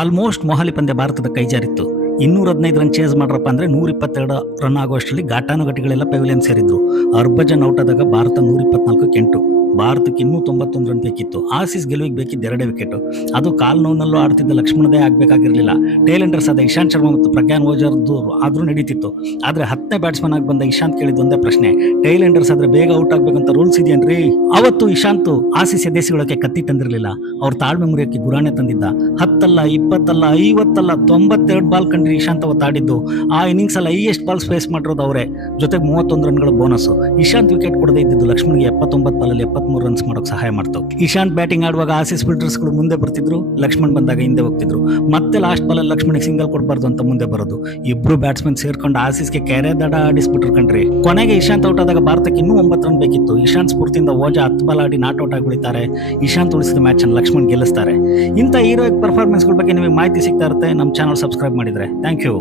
Almost Mohali ಪಂದ್ಯ ಭಾರತದ ಕೈಜಾರಿತ್ತು. 215 run chase ಮಾಡ್ರಪ್ಪ ಅಂದರೆ 122 ರನ್ ಆಗುವಷ್ಟರಲ್ಲಿ ಘಾಟಾನುಘಟಿಗಳೆಲ್ಲ ಪೆವಿಲಿಯನ್ ಸೇರಿದ್ರು. ಹರ್ಭಜನ್ ಔಟ್ ಆದಾಗ ಭಾರತ 124ಕ್ಕೆ 8. ಭಾರತಕ್ಕೆ ಇನ್ನೂ 91 ರನ್ ಬೇಕಿತ್ತು. ಆಸೀಸ್ ಗೆಲುವಿಗೆ ಬೇಕಿದ್ದು 2 ವಿಕೆಟ್. ಅದು ಕಾಲ್ ನೋವಿನಲ್ಲೂ ಆಡ್ತಿದ್ದ ಲಕ್ಷ್ಮಣದೇ ಆಗಬೇಕಾಗಿರಲಿಲ್ಲ. ಟೇಲೆಂಡರ್ಸ್ ಆದ ಇಶಾಂತ್ ಶರ್ಮಾ ಮತ್ತು ಪ್ರಜ್ಞಾನ್ ಓಜಾರ್ದು ಆದರೂ ನಡೀತಿತ್ತು. ಆದರೆ 10ನೇ ಬ್ಯಾಟ್ಸ್ಮನ್ ಆಗಿ ಬಂದ ಇಶಾಂತ್ ಕೇಳಿದ ಒಂದೇ ಪ್ರಶ್ನೆ, ಟೇಲೆಂಡರ್ಸ್ ಆದ್ರೆ ಬೇಗ ಔಟ್ ಆಗ್ಬೇಕಂತ ರೂಲ್ಸ್ ಇದೆಯೇನ್ರಿ? ಅವತ್ತು ಇಶಾಂತ್ ಆಸೀಸ್ ದೇಶಗಳಕ್ಕೆ ಕತ್ತಿ ತಂದಿರಲಿಲ್ಲ. ಅವ್ರ ತಾಳ್ಮೆ ಮುರಿಯಕ್ಕೆ ಗುರಾಣೆ ತಂದಿದ್ದ. 10 ಅಲ್ಲ, 20 ಅಲ್ಲ, 50 ಅಲ್ಲ, 92 ಬಾಲ್ ಕಂಡ್ರಿ ಇಶಾಂತ್ ಅವತ್ತು ಆಡಿದ್ದು. ಆ ಇನ್ನಿಂಗ್ಸ್ ಅಲ್ಲಿ ಹೈಯೆಸ್ಟ್ ಬಾಲ್ ಸ್ಪೇಸ್ ಮಾಡಿರೋದು ಅವರೇ. ಜೊತೆಗೆ 31 ರನ್ಗಳ ಬೋನಸ್. ಇಶಾಂತ್ ವಿಕೆಟ್ ಕೊಡದೇ ಇದ್ದಿದ್ದು ಲಕ್ಷ್ಮಣ್ಗೆ 79 ಬಾಲಲ್ಲಿ 73 ರನ್ಸ್ ಮಾಡೋಕೆ ಸಹಾಯ ಮಾಡ್ತು. ಇಶಾಂತ್ ಬ್ಯಾಟಿಂಗ್ ಆಡುವಾಗ ಆಸೀಸ್ ಫೀಲ್ಡರ್ಸ್ಗಳು ಮುಂದೆ ಬರ್ತಿದ್ರು, ಲಕ್ಷ್ಮಣ್ ಬಂದಾಗ ಹಿಂದೆ ಹೋಗ್ತಿದ್ರು. ಮತ್ತೆ ಲಾಸ್ಟ್ ಬಾಲ್ ಲಕ್ಷ್ಮಣ್ಗೆ ಸಿಂಗಲ್ ಕೊಡಬಾರ್ದು ಅಂತ ಮುಂದೆ ಬರೋದು. ಇಬ್ರು ಬ್ಯಾಟ್ಸ್ಮನ್ ಸೇರ್ಕೊಂಡು ಆಸೀಸ್ಗೆ ಕೆರೆ ದಡ ಆಡಿಸ್ಬಿಟ್ರು ಕಣ್ರಿ. ಕೊನೆಗೆ ಇಶಾಂತ್ ಔಟ್ ಆದಾಗ ಭಾರತಕ್ಕೆ ಇನ್ನೂ 9 ರನ್ ಬೇಕಿತ್ತು. ಇಶಾಂತ್ ಸ್ಫೂರ್ತಿಯಿಂದ ಓಜಾ 10 ಬಾಲ್ ಆಡಿ ನಾಟ್ ಔಟ್ ಆಗಿ ಉಳಿತಾರೆ. ಇಶಾಂತ್ ಉಳಿಸಿದ ಮ್ಯಾಚ್ ಅನ್ನು ಲಕ್ಷ್ಮಣ್ ಗೆಲ್ಲಿಸ್ತಾರೆ. ಇಂಥ ಹೀರೋಯಿಕ್ ಪರ್ಫಾರ್ಮೆನ್ಸ್ಗಳ ಬಗ್ಗೆ ನಿಮಗೆ ಮಾಹಿತಿ ಸಿಗ್ತಾ ಇರುತ್ತೆ ನಮ್ಮ ಚಾನಲ್ ಸಬ್ಸ್ಕ್ರೈಬ್ ಮಾಡಿದ್ರೆ. Thank you.